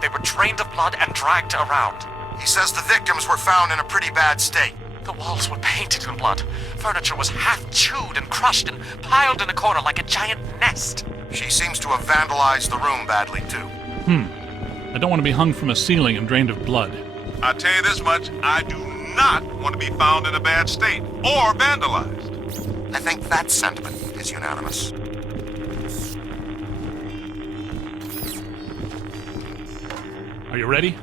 They were drained of blood and dragged around. He says the victims were found in a pretty bad state. The walls were painted in blood. Furniture was half chewed and crushed and piled in a corner like a giant nest. She seems to have vandalized the room badly, too. I don't want to be hung from a ceiling and drained of blood. I tell you this much, I do not want to be found in a bad state or vandalized. I think that sentiment is unanimous. Are you ready?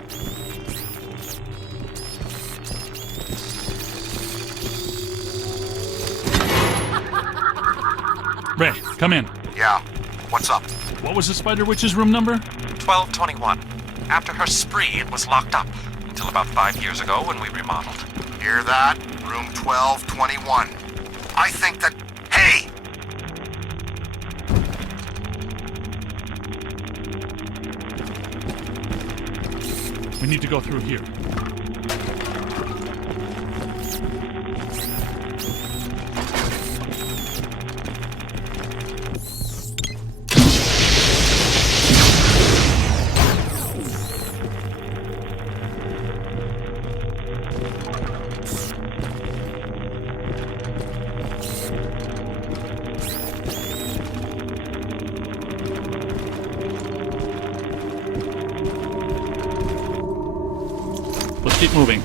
Ray, come in. Yeah. What's up? What was the Spider Witch's room number? 1221. After her spree, it was locked up. Until about 5 years ago when we remodeled. Hear that? Room 1221. I think that... Hey! We need to go through here. Let's keep moving.